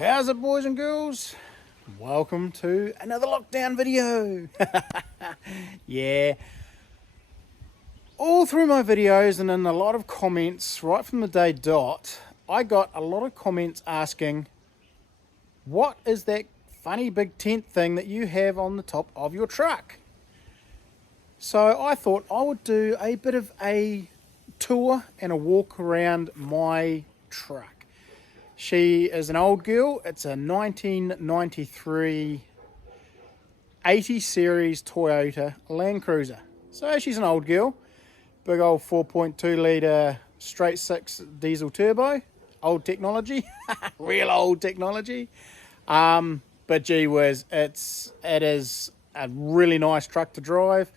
How's it, boys and girls? Welcome to another lockdown video. Yeah, all through my videos and in a lot of comments right from the day dot, I got a lot of comments asking, what is that funny big tent thing that you have on the top of your truck? So I thought I would do a bit of a tour and a walk around my truck. She is an old girl. It's a 1993 80 series Toyota Land Cruiser. So she's an old girl. Big old 4.2 litre straight six diesel turbo. Old technology. Real old technology. But gee whiz, it is a really nice truck to drive.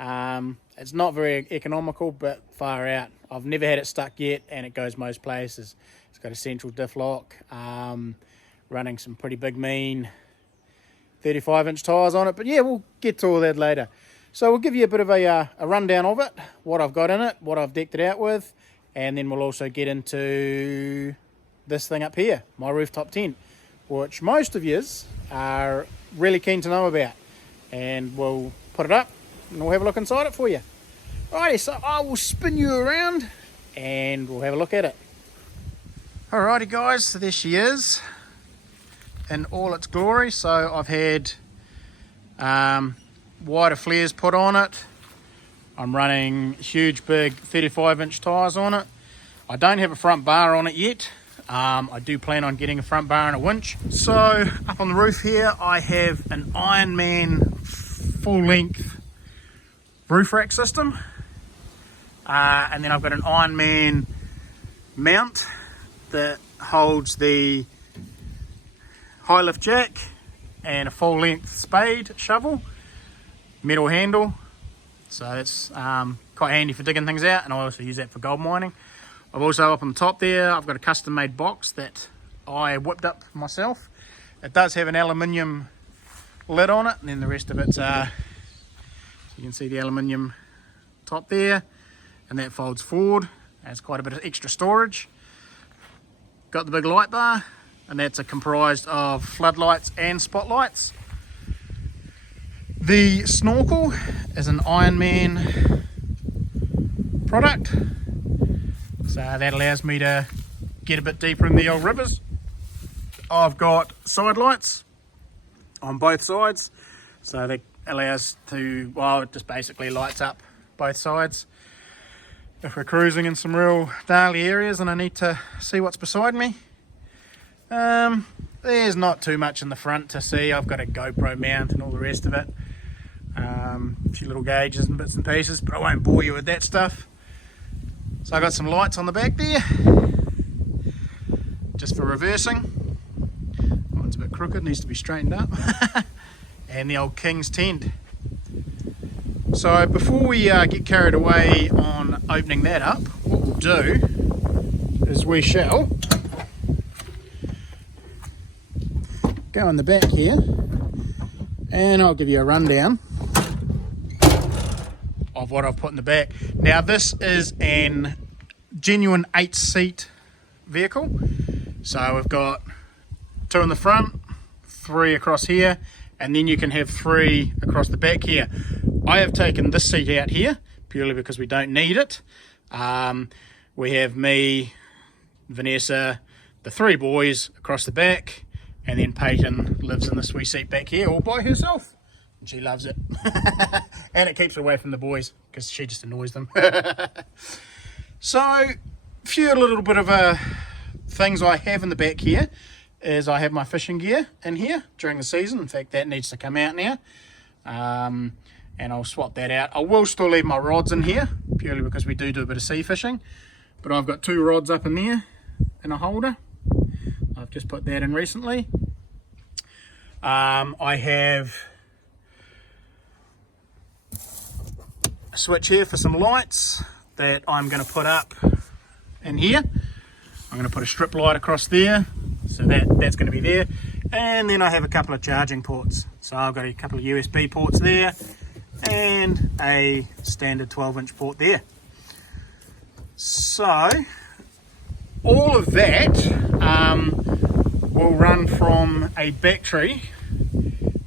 It's not very economical, but far out. I've never had it stuck yet, and it goes most places. It's got a central diff lock, running some pretty big mean 35-inch tyres on it. But yeah, we'll get to all that later. So we'll give you a bit of a rundown of it, what I've got in it, what I've decked it out with, and then we'll also get into this thing up here, my rooftop tent, which most of yous are really keen to know about. And we'll put it up and we'll have a look inside it for you. Alrighty, so I will spin you around and we'll have a look at it. Alrighty guys, so there she is in all its glory. So I've had wider flares put on it. I'm running huge big 35-inch tyres on it. I don't have a front bar on it yet. I do plan on getting a front bar and a winch. So up on the roof here I have an Ironman full length roof rack system. And then I've got an Ironman mount that holds the high lift jack and a full length spade shovel, metal handle. So it's quite handy for digging things out, and I also use that for gold mining. I've also up on the top there, I've got a custom made box that I whipped up myself. It does have an aluminium lid on it, and then the rest of it's, you can see the aluminium top there, and that folds forward. Has quite a bit of extra storage. Got the big light bar, and that's comprised of floodlights and spotlights. The snorkel is an Ironman product, so that allows me to get a bit deeper in the old rivers. I've got side lights on both sides, so that allows to, well, it just basically lights up both sides. If we're cruising in some real gnarly areas and I need to see what's beside me. There's not too much in the front to see. I've got a GoPro mount and all the rest of it. A few little gauges and bits and pieces, but I won't bore you with that stuff. So I've got some lights on the back there, just for reversing. Oh, it's a bit crooked, needs to be straightened up. And the old Kings tent. So before we get carried away on opening that up, what we'll do is we shall go in the back here and I'll give you a rundown of what I've put in the back. Now this is an genuine 8-seat vehicle. So we've got 2 in the front, 3 across here, and then you can have 3 across the back here. I have taken this seat out here purely because we don't need it. We have me, Vanessa, the 3 boys across the back, and then Peyton lives in this wee seat back here all by herself. And she loves it. And it keeps her away from the boys because she just annoys them. So, a few little bit of things I have in the back here is I have my fishing gear in here during the season. In fact, that needs to come out now. And I'll swap that out. I will still leave my rods in here purely because we do a bit of sea fishing, but I've got 2 rods up in there in a holder. I've just put that in recently. I have a switch here for some lights that I'm going to put up in here. I'm going to put a strip light across there, so that's going to be there. And then I have a couple of charging ports. So I've got a couple of USB ports there and a standard 12-inch port there. So all of that will run from a battery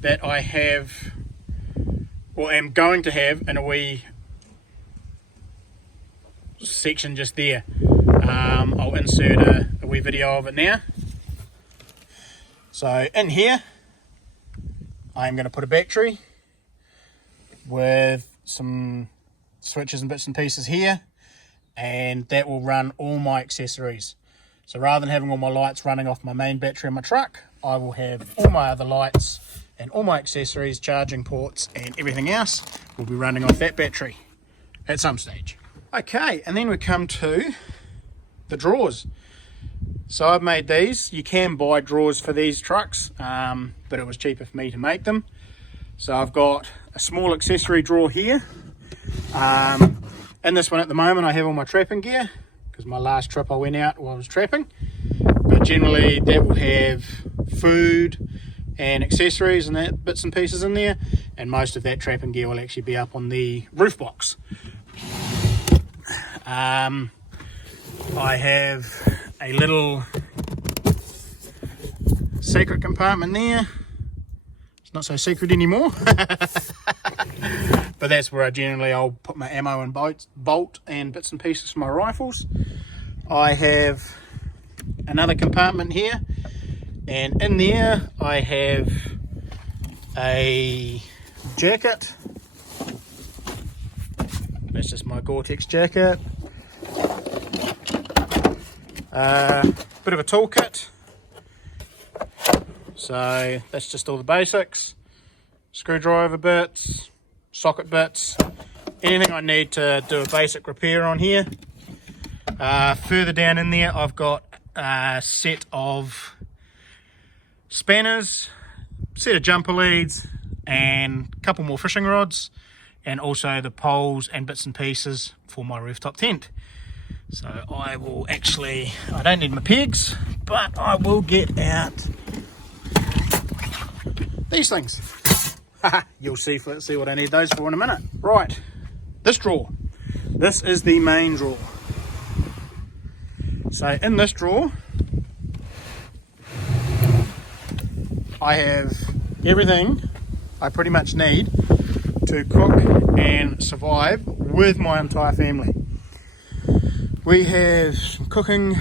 that I have, or am going to have, in a wee section just there. I'll insert a wee video of it now. So in here I'm going to put a battery with some switches and bits and pieces here, and that will run all my accessories. So rather than having all my lights running off my main battery in my truck, I will have all my other lights and all my accessories, charging ports and everything else will be running off that battery at some stage. Okay, and then we come to the drawers. So I've made these. You can buy drawers for these trucks, but it was cheaper for me to make them. So I've got a small accessory drawer here. In this one at the moment I have all my trapping gear, because my last trip I went out while I was trapping. But generally that will have food and accessories and that bits and pieces in there, and most of that trapping gear will actually be up on the roof box. I have a little secret compartment there. It's not so secret anymore. But that's where I'll put my ammo and bolt and bits and pieces for my rifles. I have another compartment here, and in there I have a jacket. That's just my Gore-Tex jacket. Bit of a toolkit. So that's just all the basics. Screwdriver bits, socket bits, anything I need to do a basic repair on here. Further down in there I've got a set of spanners, set of jumper leads, and a couple more fishing rods, and also the poles and bits and pieces for my rooftop tent. So I don't need my pegs, but I will get out these things. You'll see what I need those for in a minute. Right, this drawer. This is the main drawer. So in this drawer I have everything I pretty much need to cook and survive with my entire family. We have some cooking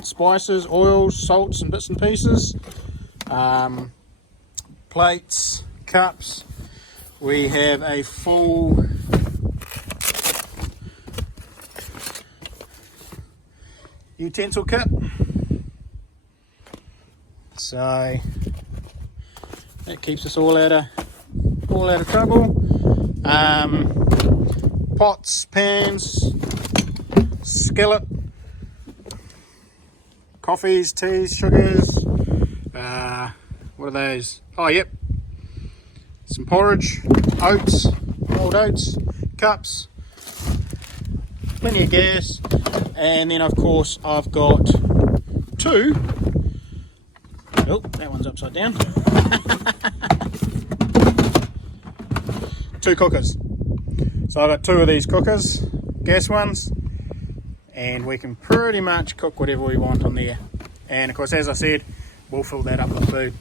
spices, oils, salts and bits and pieces, plates, cups. We have a full utensil kit. So that keeps us all out of trouble. Pots, pans, skillet, coffees, teas, sugars, what are those? Oh yep, some porridge, oats, old oats, cups, plenty of gas, and then of course I've got two, oh that one's upside down, two cookers. So I've got two of these cookers, gas ones, and we can pretty much cook whatever we want on there. And of course, as I said, we'll fill that up with food.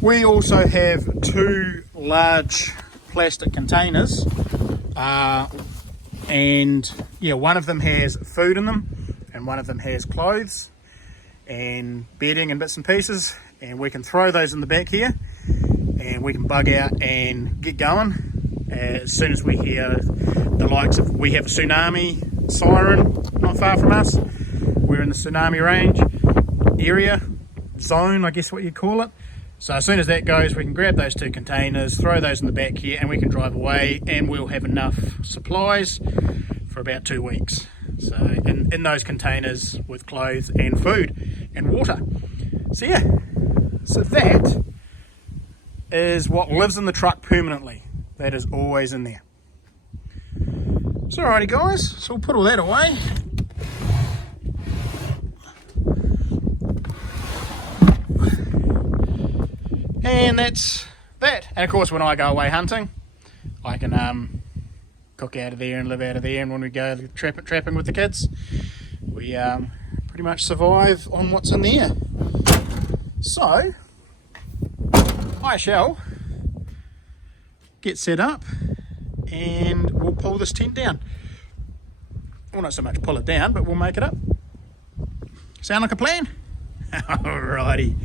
We also have two large plastic containers, and yeah, one of them has food in them and one of them has clothes and bedding and bits and pieces, and we can throw those in the back here and we can bug out and get going as soon as we hear the likes of, we have a tsunami siren not far from us. We're in the tsunami range area, zone I guess what you call it. So as soon as that goes, we can grab those two containers, throw those in the back here, and we can drive away, and we'll have enough supplies for about 2 weeks. So in those containers with clothes and food and water. So yeah, so that is what lives in the truck permanently. That is always in there. So alrighty guys, so we'll put all that away. And that's that. And of course when I go away hunting, I can cook out of there and live out of there, and when we go trapping with the kids, we pretty pretty much survive on what's in there. So I shall get set up and we'll pull this tent down. Well, not so much pull it down, but we'll make it up. Sound like a plan? Alrighty.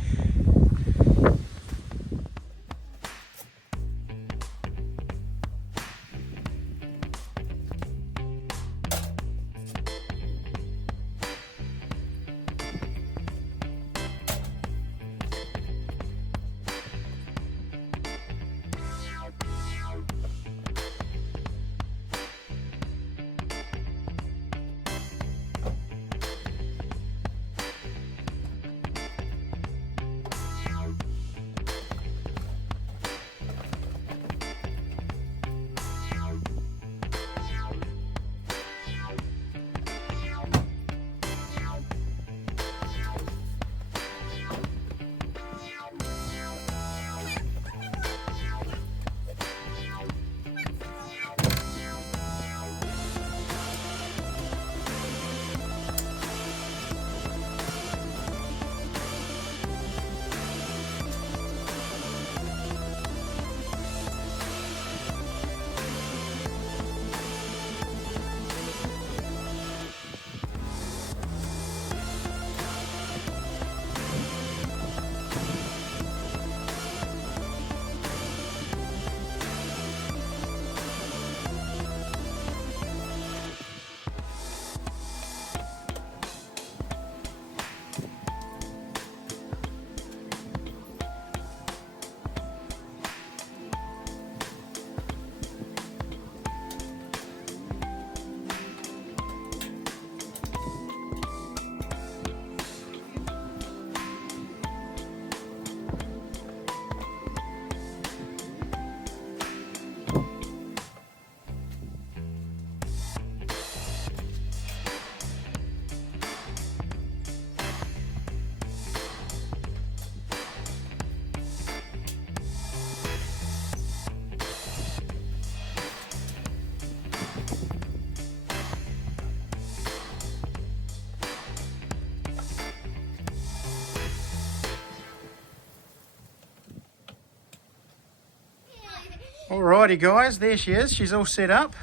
Alrighty guys, there she is, she's all set up.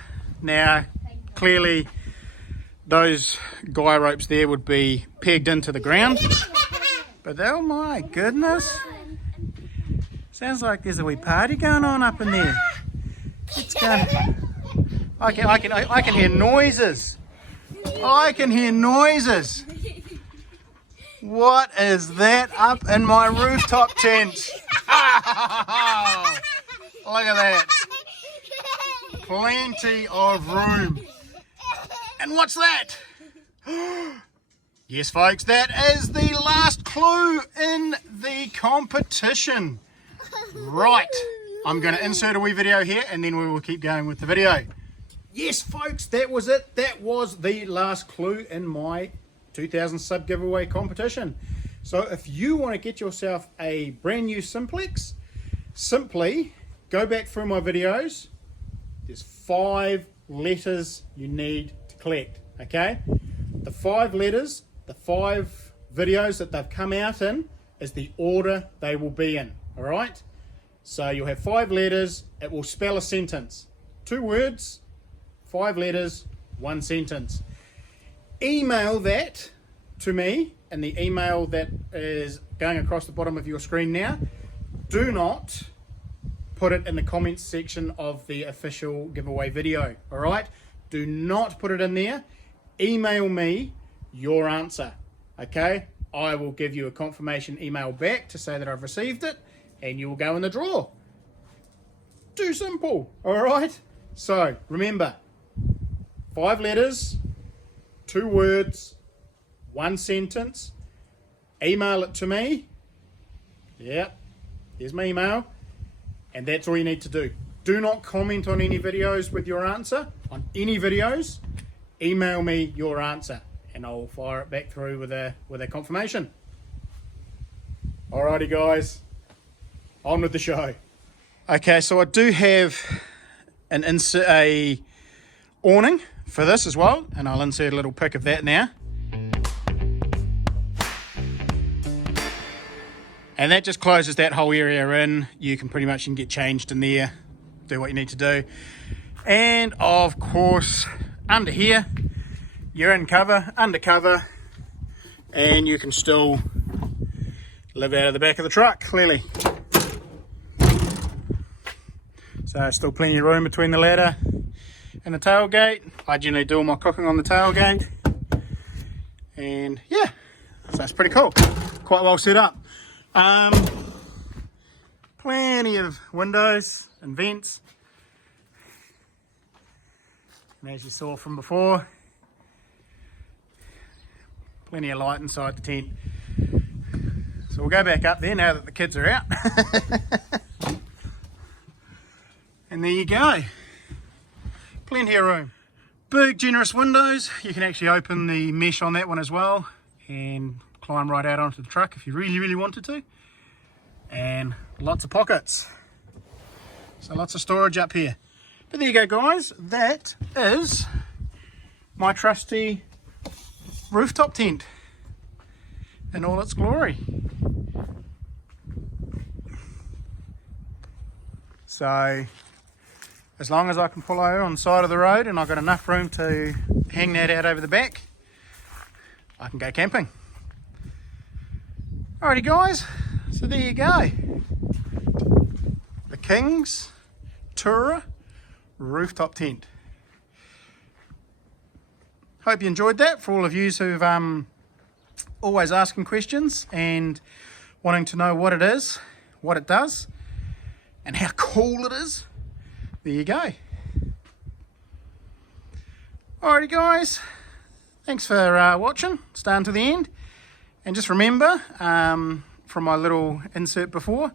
Now clearly those guy ropes there would be pegged into the ground, but oh my goodness, sounds like there's a wee party going on up in there. It's going, I can hear noises. I can hear noises. What is that up in my rooftop tent? Look at that. Plenty of room. And what's that? Yes, folks, that is the last clue in the competition. Right. I'm going to insert a wee video here and then we will keep going with the video. Yes, folks, that was it. That was the last clue in my 2000 sub giveaway competition. So if you want to get yourself a brand new Simplex, simply go back through my videos. There's 5 letters you need to collect, okay? The 5 letters, the 5 videos that they've come out in is the order they will be in, all right? So you'll have 5 letters, it will spell a sentence. 2 words, 5 letters, 1 sentence. Email that to me in the email that is going across the bottom of your screen now. Do not put it in the comments section of the official giveaway video, all right? Do not put it in there. Email me your answer, okay? I will give you a confirmation email back to say that I've received it and you will go in the draw. Too simple, all right? So remember, 5 letters, 2 words, 1 sentence. Email it to me. Yep, here's my email. And that's all you need to do. Do not comment on any videos with your answer. On any videos, email me your answer and I'll fire it back through with a confirmation. Alrighty guys, on with the show. Okay, so I do have a awning for this as well, and I'll insert a little pic of that now. And that just closes that whole area in. You can pretty much get changed in there, do what you need to do. And of course, under here, you're in cover, under cover, and you can still live out of the back of the truck, clearly. So still plenty of room between the ladder and the tailgate. I generally do all my cooking on the tailgate. And yeah, so that's pretty cool. Quite well set up. Plenty of windows and vents. And as you saw from before, plenty of light inside the tent. So we'll go back up there now that the kids are out. And there you go. Plenty of room. Big generous windows. You can actually open the mesh on that one as well and climb right out onto the truck if you really wanted to. And lots of pockets. So lots of storage up here. But there you go, guys. That is my trusty rooftop tent in all its glory. So as long as I can pull over on the side of the road and I've got enough room to hang that out over the back, I can go camping. Alrighty guys, so there you go. The Kings Rooftop Tent. Hope you enjoyed that. For all of you who've always asking questions and wanting to know what it is, what it does, and how cool it is, there you go. Alrighty guys, thanks for watching, staying to the end. And just remember, from my little insert before,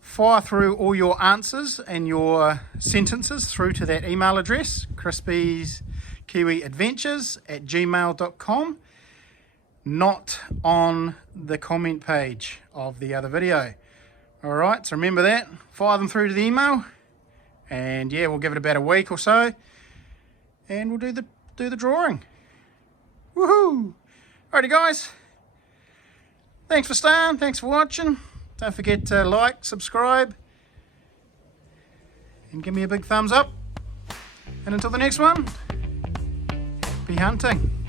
fire through all your answers and your sentences through to that email address, crispyskiwiadventures@gmail.com, not on the comment page of the other video. Alright, so remember that, fire them through to the email, and yeah, we'll give it about a week or so, and we'll do the drawing. Woohoo! Alrighty guys, thanks for staying, thanks for watching. Don't forget to like, subscribe, and give me a big thumbs up. And until the next one, happy hunting.